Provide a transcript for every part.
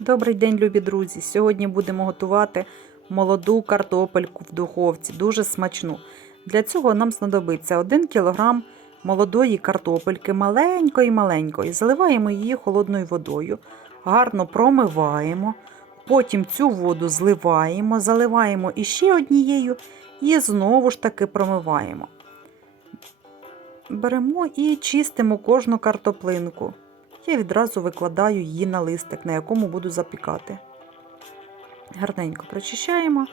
Добрий день, любі друзі! Сьогодні будемо готувати молоду картопельку в духовці, дуже смачну. Для цього нам знадобиться 1 кг молодої картопельки, маленької-маленької. Заливаємо її холодною водою, гарно промиваємо. Потім цю воду зливаємо, заливаємо іще однією і знову ж таки промиваємо. Беремо і чистимо кожну картоплинку. Я відразу викладаю її на листик, на якому буду запікати. Гарненько прочищаємо.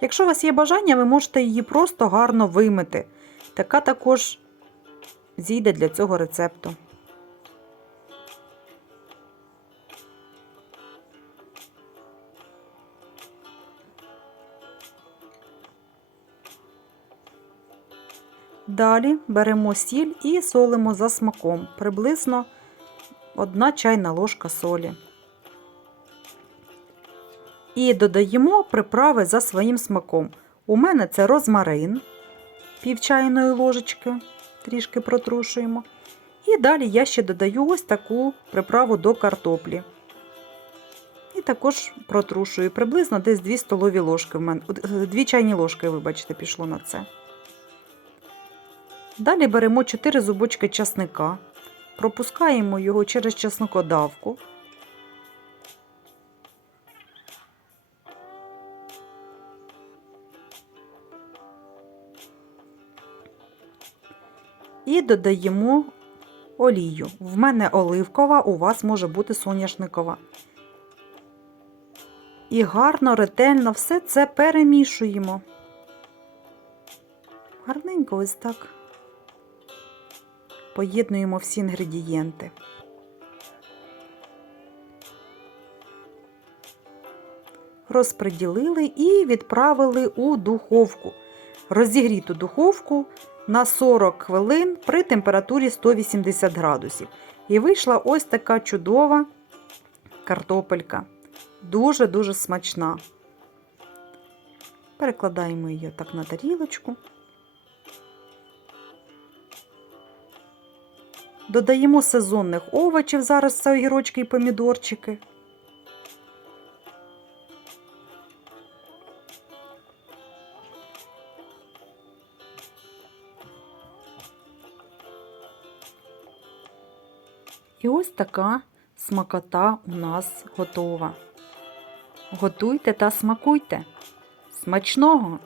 Якщо у вас є бажання, ви можете її просто гарно вимити. Така також зійде для цього рецепту. Далі беремо сіль і солимо за смаком, приблизно 1 чайна ложка солі. І додаємо приправи за своїм смаком. У мене це розмарин, пів чайної ложечки, трішки протрушуємо. І далі я ще додаю ось таку приправу до картоплі. І також протрушую приблизно десь 2 столові ложки в мене, 2 чайні ложки, вибачте, пішло на це. Далі беремо 4 зубочки часника, пропускаємо його через часникодавку. І додаємо олію. В мене оливкова, у вас може бути соняшникова. І гарно, ретельно все це перемішуємо. Гарненько ось так поєднуємо всі інгредієнти. Розподілили і відправили у духовку. Розігріту духовку на 40 хвилин при температурі 180 градусів. І вийшла ось така чудова картопелька. Дуже-дуже смачна. Перекладаємо її так на тарілочку. Додаємо сезонних овочів, зараз це огірочки і помідорчики. І ось така смакота у нас готова. Готуйте та смакуйте. Смачного!